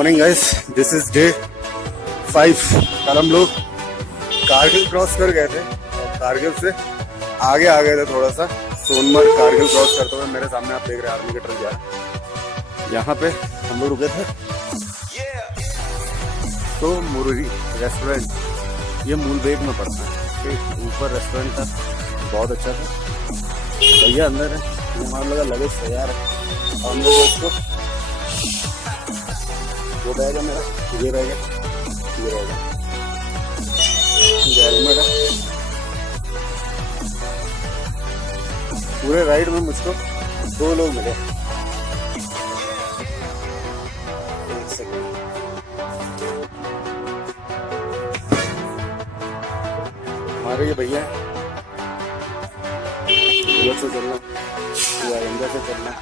Morning guys, this is day 5। कल हम लोग कारगिल क्रॉस कर गए थे और कारगिल से आगे आ गए थे थोड़ा सा। सोनमर्ग कारगिल क्रॉस करते हुए मेरे सामने आप देख रहे हैं आर्मी का ट्रक जा रहा है। यहाँ पे हम लोग रुके थे तो मुर्गी रेस्टोरेंट, ये मूलबेग में पड़ता है। ऊपर रेस्टोरेंट था, बहुत अच्छा था। भैया अंदर है, हमारा लगा लगेज तैयार है और हम लोग उसको, वो बैग है मेरा, ये बैग है, ये बैग है, हेलमेट है। पूरे राइड में मुझको 2 लोग मिले। एक सेकंड, हमारे ये भैया से चलना, वो एवेंजर से चलना,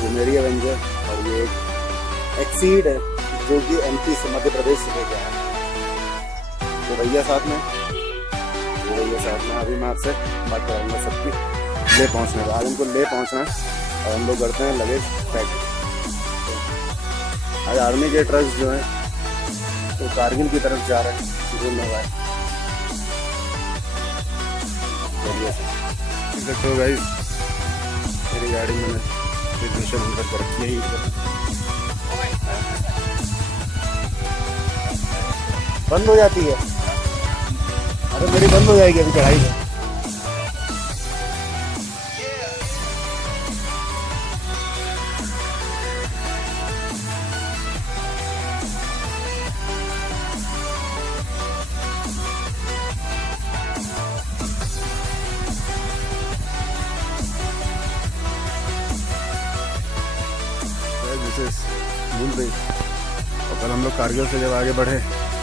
वो मेरी एवेंजर, और ये एक्सीड है जो कि एमपी से, मध्य प्रदेश से लेके आया। तो भैया साथ में, वो भैया साथ में। अभी मैं आपसे बात कराऊंगा सबकी ले पहुंचने का। आज उनको ले पहुंचना है और हम loग करते हैं लगेज पैक। आज आर्मी के ट्रक्स जो हैं तो कारगिल की तरफ जा रहे हैं, जो लोग आए। देखो भाई, मेरी गाड़ी मैंने सिग्नेचर अंदर कर रखी है। बंद हो जाती है, अरे मेरी बंद हो जाएगी अभी चढ़ाई में। मूलबेग। और कल हम लोग कारगिल से जब आगे बढ़े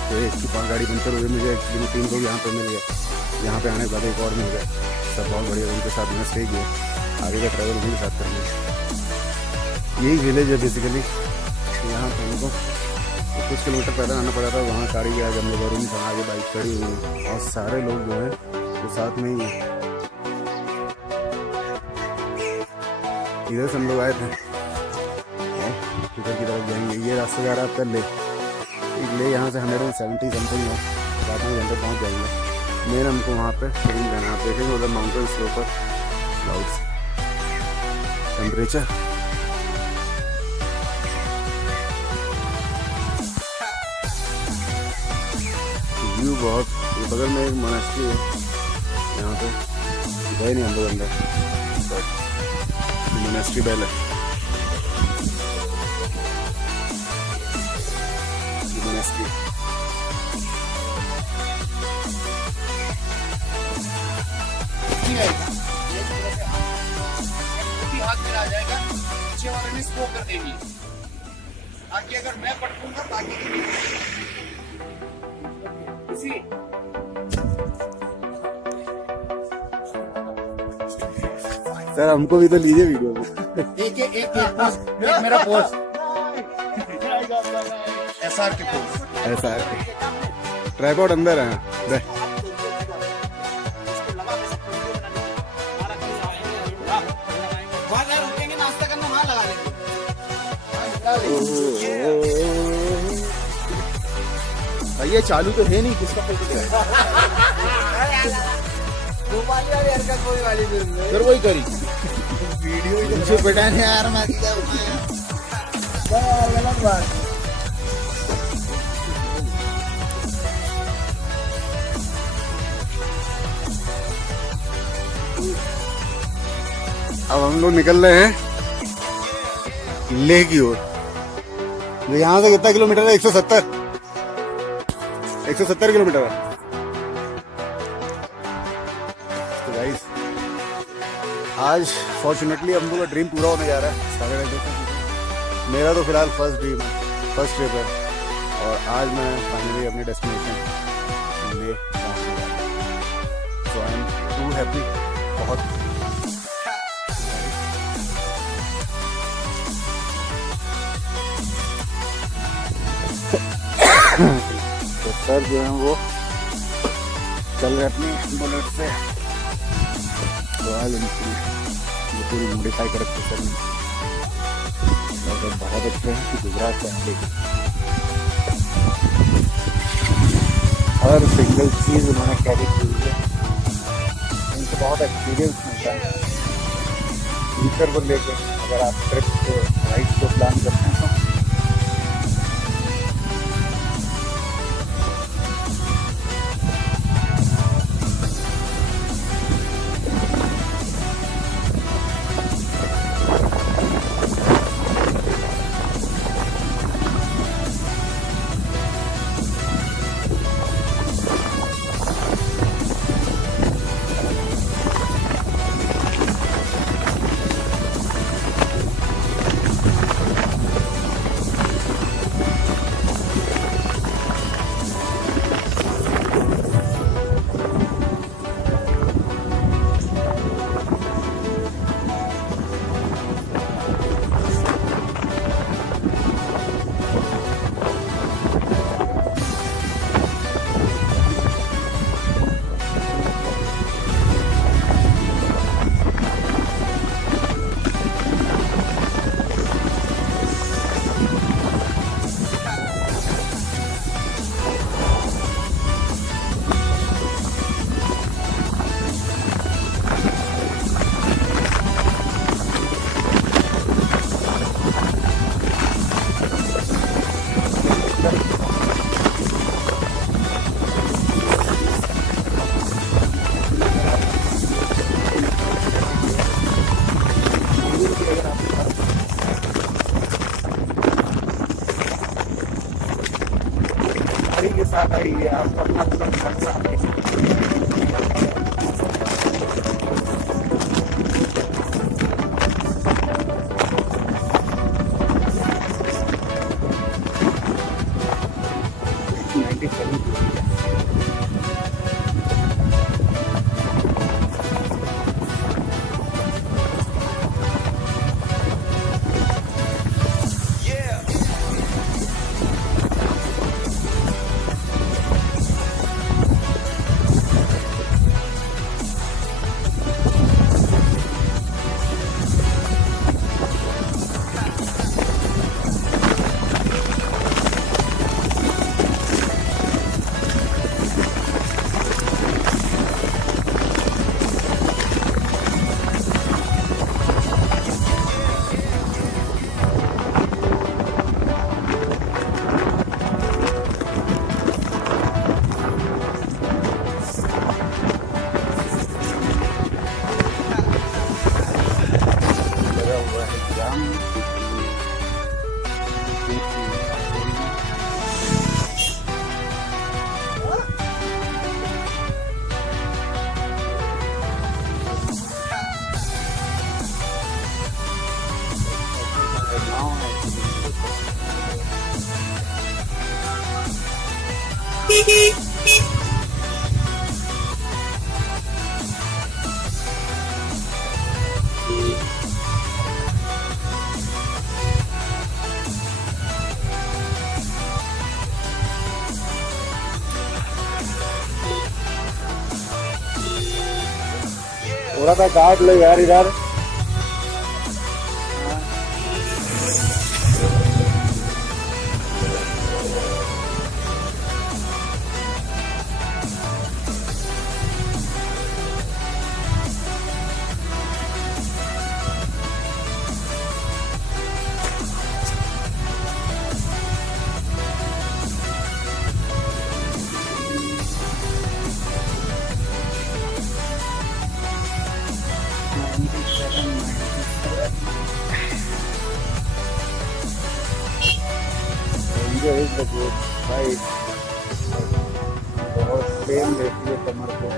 तो एक की 5 गाड़ी पंचर हुई, मुझे एक्चुअली 3 लोग यहाँ पे मिल गए। यहाँ पे आने के बाद एक और मिल गए, सब बहुत बढ़िया। उनके साथ मैं स्टे किया, आगे का ट्रैवल उनके साथ करेंगे। यही विलेज है बेसिकली। यहाँ पे हमको कुछ किलोमीटर पैदल आना पड़ा था, वहाँ गाड़ी गया जब मेरे रूम था, आगे बाइक खड़ी हुई और सारे लोग जो है वो साथ में ही। इधर से हम लोग आए थे, इधर की तरफ जाएंगे। ये रास्ता जा रहा है आपका ले यहाँ से 170 समथिंग है, 7 घंटे पहुँच जाएंगे। मेन हमको वहाँ पे रूम रहना। आप देखेंगे उधर माउंटेन्स के ऊपर क्लाउड्स, टेम्परेचर व्यू बहुत। बगल में एक मोनास्ट्री है, यहाँ पे गए नहीं हम लोग अंदर, मोनास्ट्री बेल है। हाथ में आ जाएगा, पीछे वाले ने स्को कर देंगे ताकि अगर मैं पटकूंगा ताकि इसी। सर हमको भी तो लीजिए वीडियो में। एक मेरा पोस्ट एसआर के पोस्ट, एसआर ट्राइपॉड अंदर है। भैया चालू तो है नहीं, किसका फोटो फिर वही करी वीडियो बेटा ने यार। मैं गलत बात। अब हम लोग निकल रहे हैं लेह की ओर। यहाँ से कितना किलोमीटर है? 170 किलोमीटर है। तो गाइस आज फॉर्चुनेटली हम लोग का ड्रीम पूरा होने जा रहा है। सारे मेरा तो फिलहाल फर्स्ट ड्रीम है, फर्स्ट ट्रिप है, और आज मैं फाइनली अपनी डेस्टिनेशन ले पहुँचने वाला हूँ। सो आई एम टू हैप्पी, बहुत। तो सर जो है वो चल रहे अपनी बुलेट से, रॉयल एनफील्ड, ये पूरी मॉडिफाई कर रखी सर ने। बहुत अच्छे हैं कि गुजरात से आगे हर सिंगल चीज़ उन्होंने कैरी की हुई है। उनको बहुत एक्सपीरियंस मिलता है फ्यूचर को लेकर। अगर आप ट्रिप को राइड को प्लान करते हैं तो के साथ आई है आप अपना पूरा खर्चा थोड़ा सा काट लो यार इधर। Enjoy the good fight. बहुत पेन रहती है कमर को।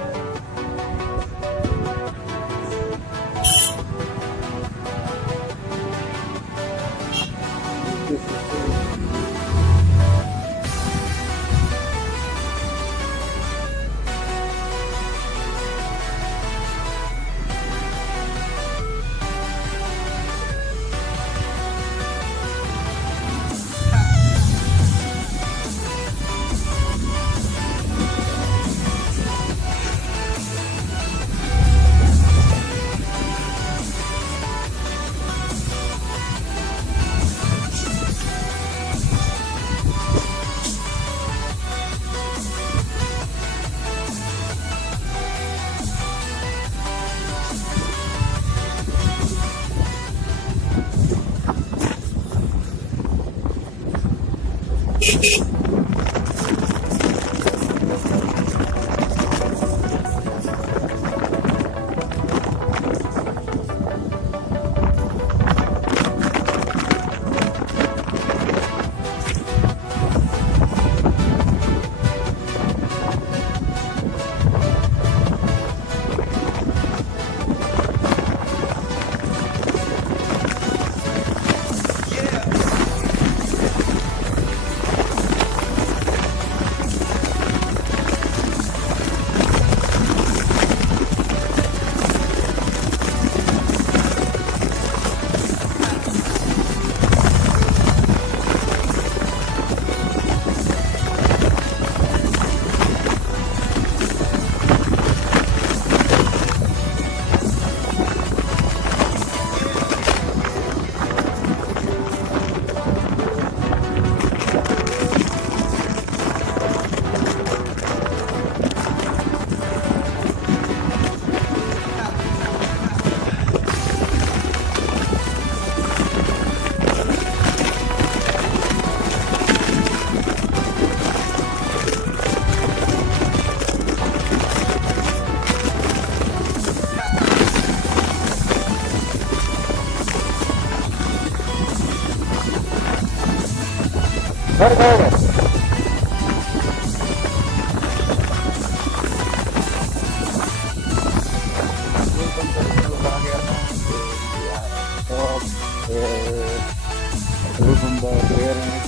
घर कहाँ है?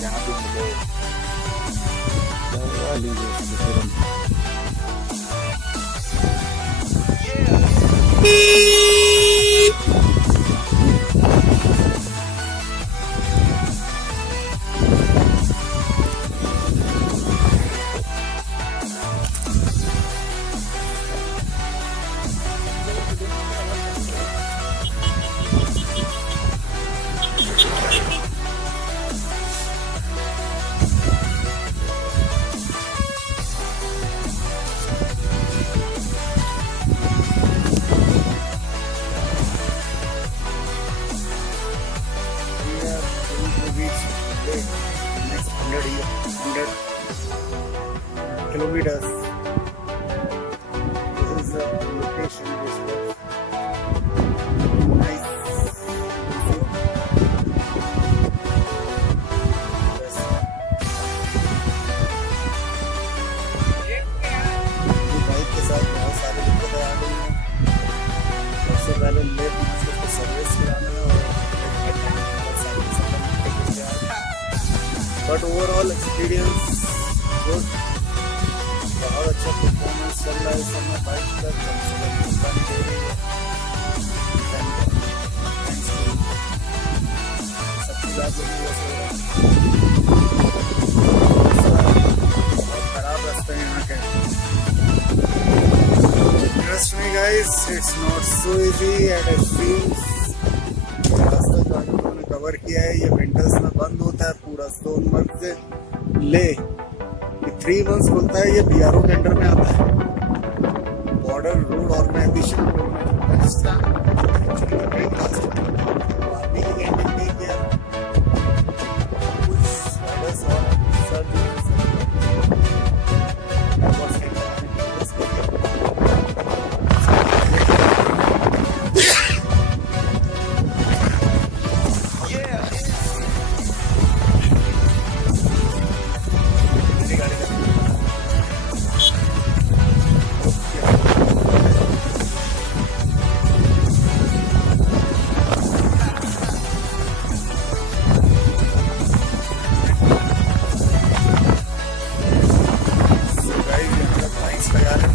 जहाँ भी मिले दवा लीजिए। Next 100 kilometers. This is the location. This was nice. Bike के साथ बहुत सारी दिक्कतें आ गई हैं। सबसे पहले लेट उसको सर्विस कराना है और बट ओवरऑल एक्सपीरियंस गुड, बहुत अच्छा परफॉर्मेंस चल रहा है इस समय बाइक का। कम से कम नुकसान दे रही है, सब चीज़ आप लोग की वजह से बहुत खराब रास्ते हैं यहाँ के। Trust me guys, it's not so easy and it seems. रास्ता जो आगे उन्होंने कवर किया है ये विंटर्स में बंद होता है पूरा सोनमर्ग से ले 3 मंथ्स खुलता है। ये बीआरओ के अंडर में आता है, बॉर्डर रोड ऑर्गेनाइजेशन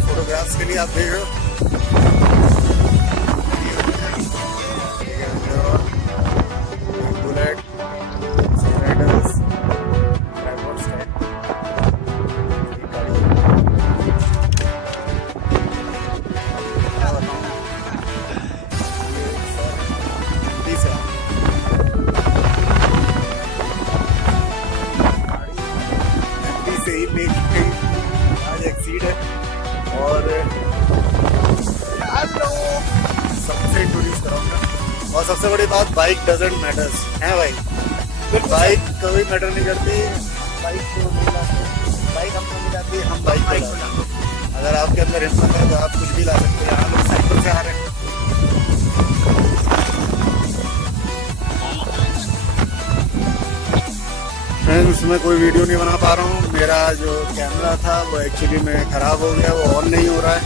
फोटोग्राफ्स के लिए आप देख रहे हो। बुलेट राइडर्स से ही ले आज एक्सीड है। और सबसे इंट्रोड्यूस कराऊंगा। और सबसे बड़ी बात, बाइक डजंट मैटर्स है भाई, बाइक कभी मैटर नहीं करती। बाइक को नहीं लाते, बाइक हमको नहीं लाती, हम बाइक को लाते हैं। अगर आपके अंदर हिम्मत है तो आप कुछ भी ला सकते हैं। यहाँ लोग साइकिल से आ रहे हैं। फ्रेंड्स, मैं कोई वीडियो नहीं बना पा रहा हूँ। मेरा जो कैमरा था वो एक्चुअली में ख़राब हो गया, वो ऑन नहीं हो रहा है।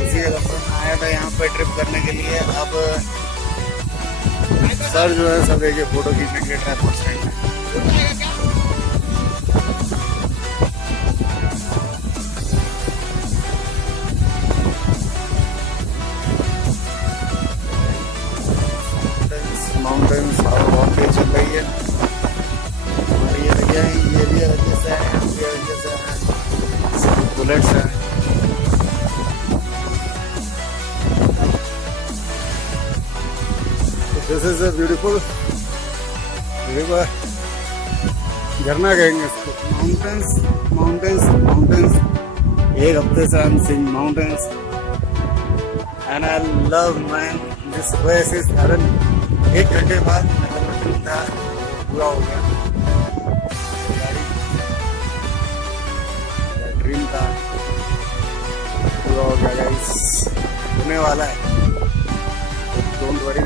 उसी के आया था यहाँ पे ट्रिप करने के लिए। अब सर जो है सब एक फोटो खींचने के लिए ट्राइपॉड स्टैंड में। माउंटेन्स हवा बहुत तेज चल रही है। हमारी ये एरिया है, ये एरिया जैसा है, ये जैसा है, बुलेट्स हैं। This is a beautiful river, झरना कहेंगे इसको। माउंटेन्स माउंटेन्स माउंटेन्स, एक हफ्ते से I am seeing mountains and I love man this place is heaven. 1 घंटे बाद मेरा था पूरा हो गया। ड्रीम था पूरा हो गया गाइस, होने वाला है। डोंट वरी,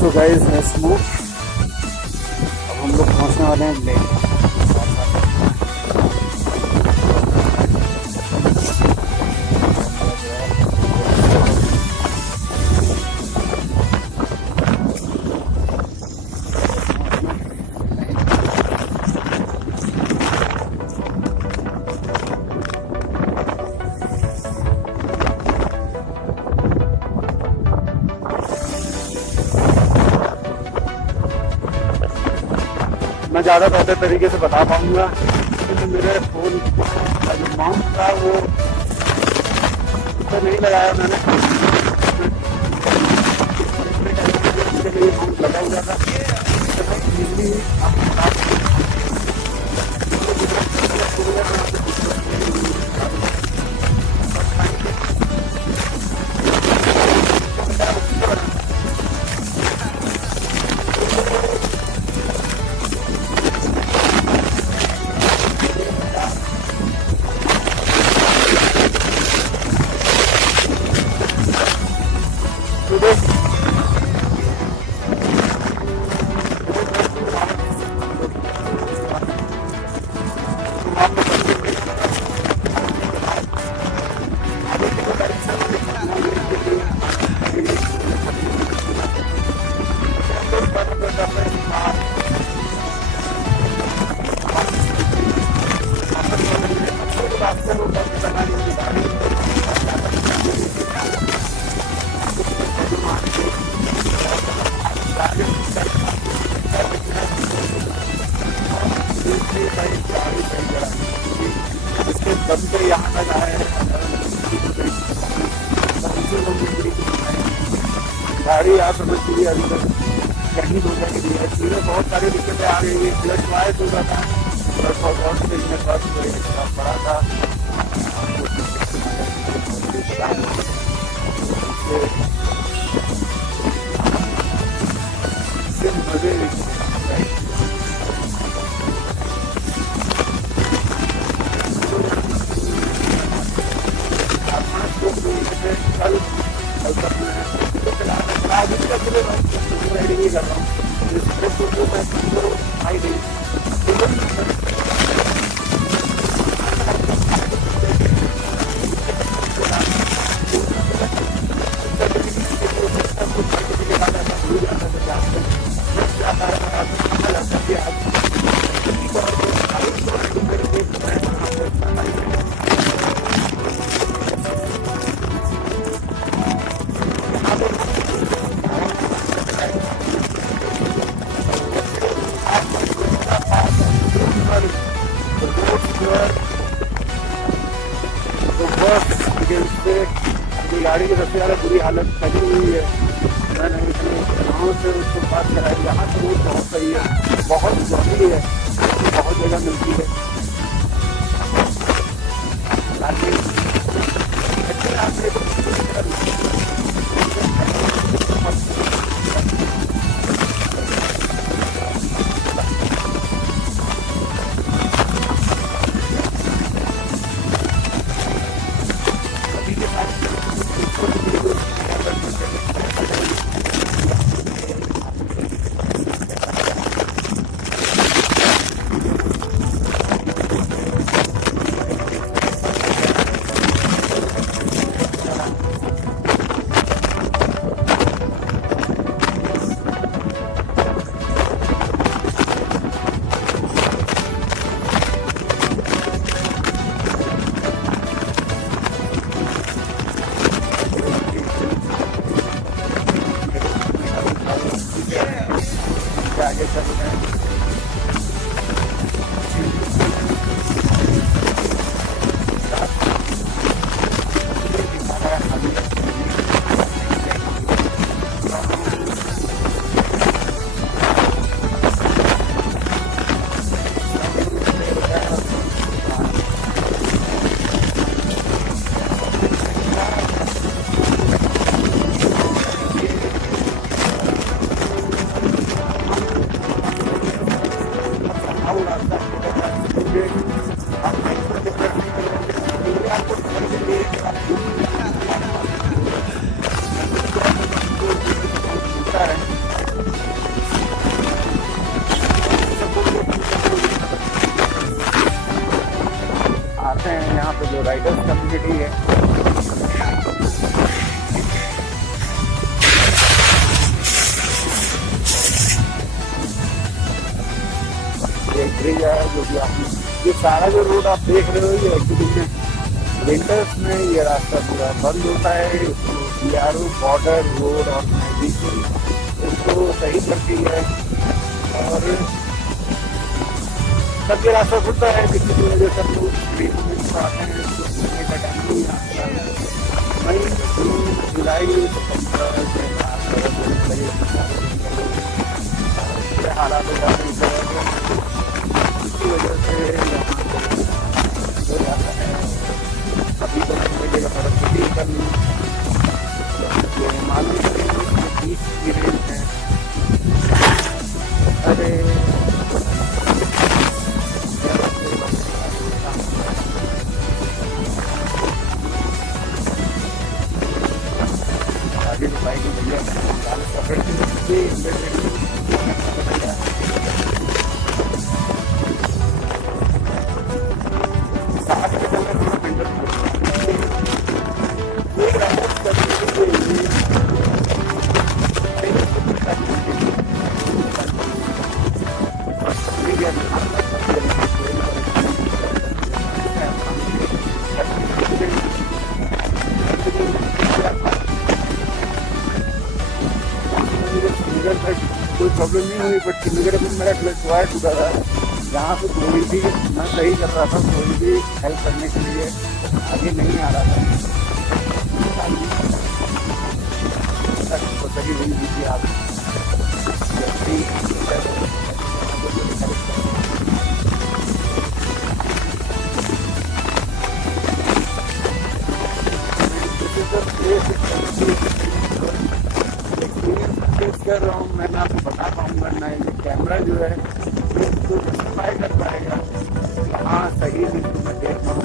तो गाइस लेट्स मूव। अब हम लोग पहुंचने वाले हैं लेक। मैं ज़्यादा बेहतर तरीके से बता पाऊँगा, क्योंकि मेरे फ़ोन का जो माउंट था वो तो नहीं लगाया मैंने। माउंट लगा हुआ था इजीली इसके दम पे यहाँ तक आए हैं। गाड़ी आप समझ लीजिए अभी तक कहीं हो जाएगी। एक्चुअली में बहुत सारी दिक्कतें आ रही है। प्लस वाइज हो रहा था और से इसमें पड़ा था। मजे राइडिंग ही कर रहा हूँ। गाड़ी की सबसे ज़्यादा बुरी हालत फैली हुई है। मैंने गाँव से उसको बात कराई। यहाँ से रोड बहुत सही है, बहुत जल्दी है, बहुत जगह मिलती है। कारगिल एक्चुअली आप देखो अभी के साथ आगे चल रहे हैं। आते हैं यहाँ पे जो राइडर्स कम्युनिटी है, एक ब्रिज है जो कि आप ये सारा जो रोड आप देख रहे हो ये एक्चुअली में विंटर्स में ये रास्ता पूरा बंद होता है। BRO बॉर्डर रोड ऑर्गेनाइजेशन इसको सही करती है और तब ये रास्ता खुलता है, जिसकी वजह से लोग आते हैं। घूमने का टाइम नहीं आता है। मई जून जुलाई सितंबर हालात हो जाते हैं, इसकी वजह से हो जाता है। अभी तो मिलेगा परिस्थिति कर ली मालूम 20 की रेंज है। अरे आगे बाइक भैया पकड़ के साथ में चलना थोड़ा पेंटर कोई प्रॉब्लम नहीं हुई, बट किलोमीटर में मेरा क्लच वायर टूटा था। यहाँ पे कोई भी मैं सही कर रहा था, कोई भी हेल्प करने के लिए आगे नहीं आ रहा था। तो सही नहीं दीजिए आप कर रहा हूँ। मैं आपको बता पाऊंगा ना, ये कैमरा जो है तो जस्टिफाई कर पाएगा। हाँ सही नहीं तो मैं देख पाऊँ।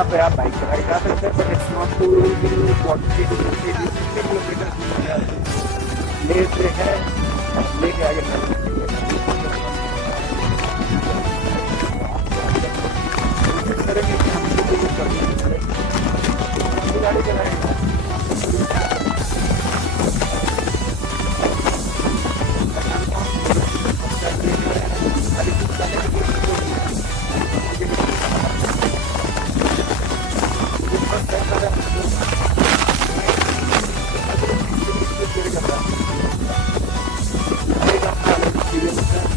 यहाँ पे आप बाइक चला के जा सकते हैं, but it's not to 40 to 50 kilometre लेते हैं, लेके आगे चलते करेंगे कि हम गाड़ी चलाएंगे।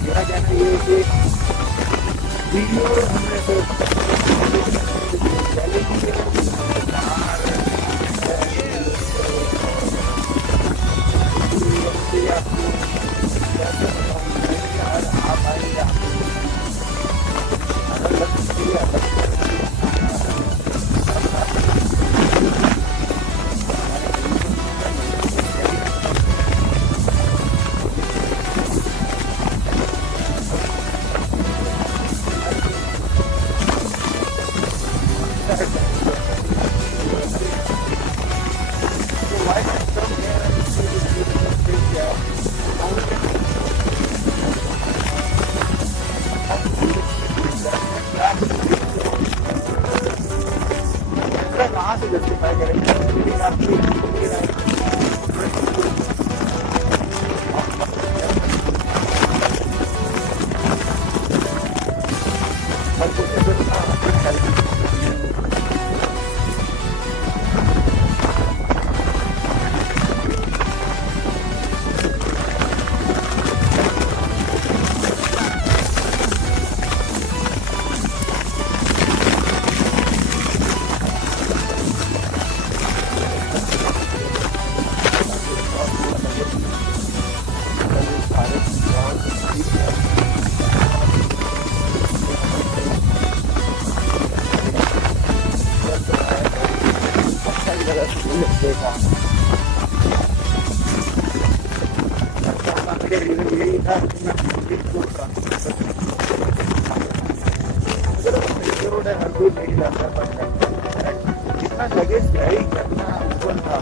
मेरा कहना ये है कि वीडियो हमने तो आप आएंगे कहाँ से जस्टिफाई करेंगे आपकी यही था कि मैं रोड है, हर कोई नहीं जाता है, जितना लगेज कैरी करना ऊपर था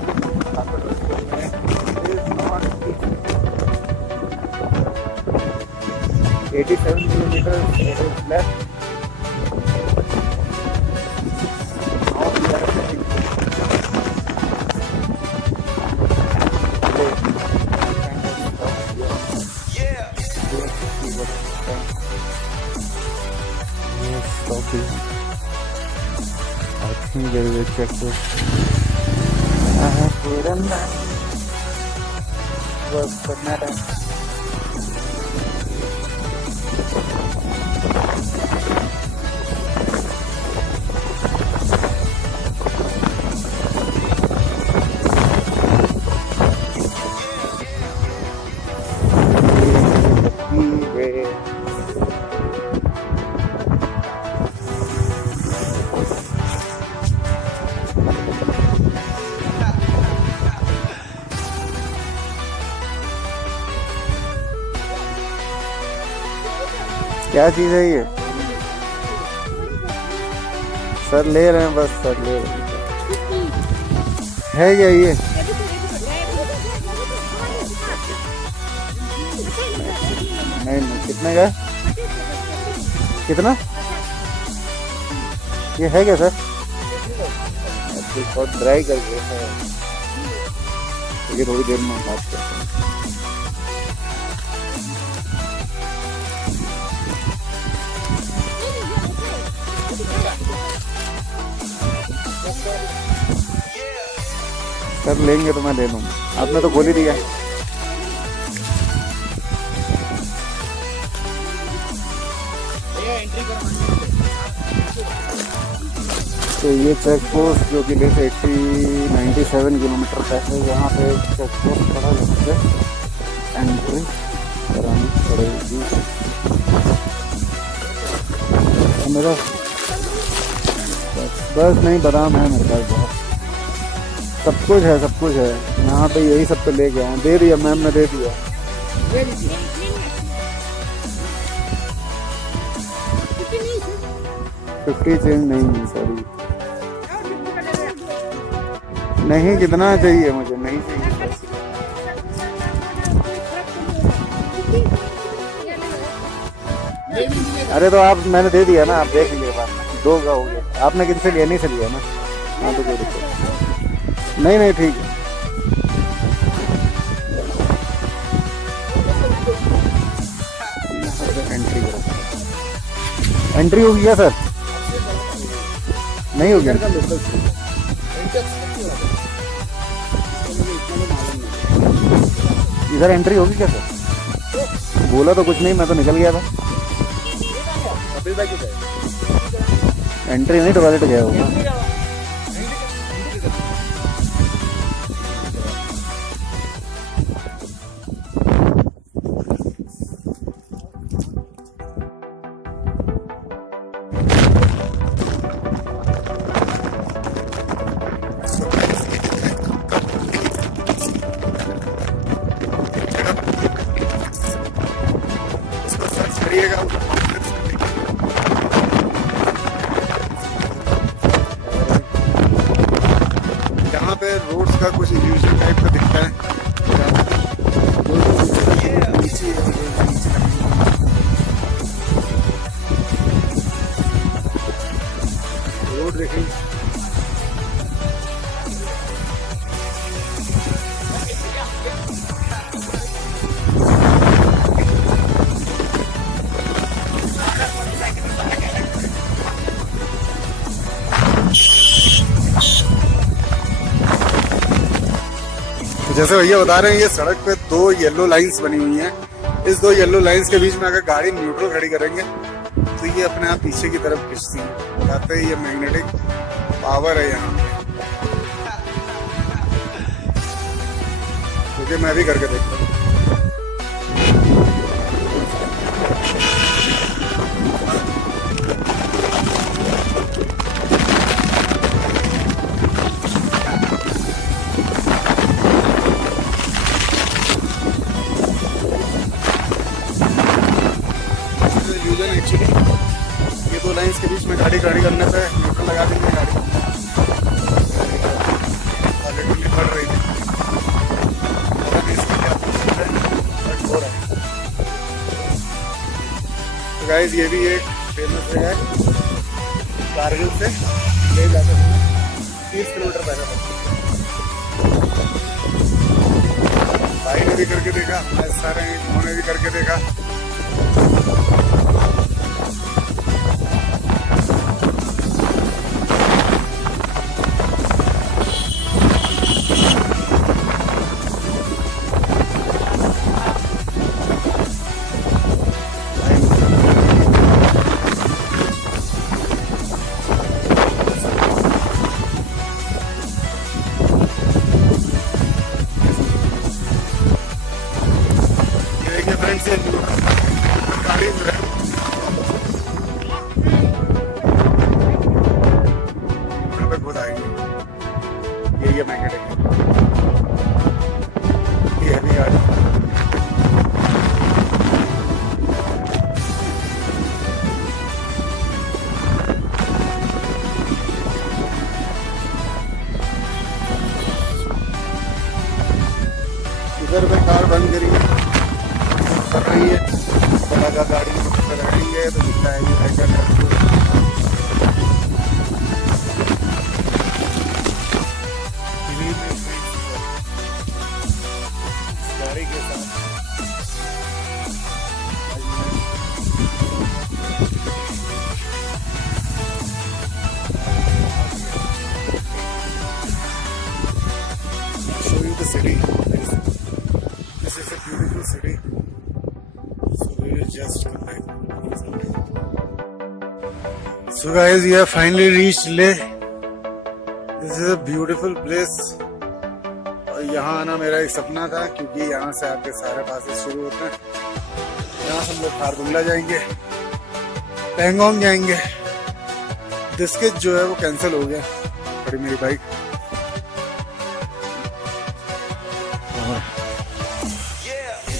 87 kilometers left. I think there is a checkpost. I have to run that. Work for Ladakh. क्या चीज़ है ये? सर ले रहे हैं, बस सर ले रहे हैं। है क्या ये? नहीं, कितने का? कितना? ये है क्या सर? बहुत ड्राई करके है, थोड़ी देर में बात करते हैं। सर लेंगे तो मैं ले लूँगा, आपने तो बोल ही दिया। तो ये चेक पोस्ट जो कि ले 97 किलोमीटर तक है, यहाँ पे चेक पोस्ट पड़ा, यहाँ पे एंट्री करानी पड़ेगी। मेरा बस नहीं, बादाम है मेरे पास बहुत, सब कुछ है, सब कुछ है यहाँ पे। यही सब तो लेके आए, दे दिया मैम ने, दे दिया। 50 चेंज नहीं है, सॉरी। नहीं, कितना चाहिए मुझे, नहीं चाहिए। अरे तो आप, मैंने दे दिया ना, आप देख लीजिए बात में, 2 का हो गया। आपने किनसे लिया, नहीं से लिया ना? हाँ तो कोई दिक्कत नहीं, नहीं ठीक है। एंट्री करो। एंट्री हो गया सर? नहीं हो गया। इधर एंट्री होगी क्या सर? बोला तो कुछ नहीं, मैं तो निकल गया था। एंट्री नहीं, टॉयलेट गया होगा। यहाँ पे रोड्स का कुछ इल्यूजन टाइप का दिखता है। रोड देखें, जैसे भैया बता रहे हैं, ये सड़क पे 2 येलो लाइंस बनी हुई हैं। इस 2 येलो लाइंस के बीच में अगर गाड़ी न्यूट्रल खड़ी करेंगे तो ये अपने आप पीछे की तरफ खींचती है। बताते हैं ये मैग्नेटिक पावर है यहाँ पे, क्योंकि मैं भी करके देखता हूँ। एक्चुअली ये 2 लाइंस के बीच में गाड़ी खड़ी करने पे न्यूट्रल लगा देंगे। गाड़ी ऑलरेडी बढ़ रही थी, हो रहा है। तो गाइस ये भी एक फेमस जगह है। कारगिल से ले जाते समय 30 किलोमीटर पैदल है। भाई ने भी करके देखा, सारे उन्होंने भी करके देखा। ये मैग्नेटिक है, ये भी गाड़ी। इधर पे कार बंद करी है, कर रही है। बड़ा गाड़ी लगाएंगे तो दिखता है गाड़ी के साथ। Show you the city. This is a beautiful city. So we will just come back. So guys, we have finally reached Leh. This is a beautiful place. और यहाँ आना मेरा एक सपना था, क्योंकि यहाँ से आपके सारे पासेस शुरू होते हैं। यहाँ से हम लोग खारदुंगला जाएंगे, पैंगोंग जाएंगे। डिस्किट जो है वो कैंसिल हो गया, खड़ी मेरी बाइक।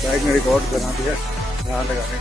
बाइक में रिकॉर्ड बना दिया, यहाँ लगाने।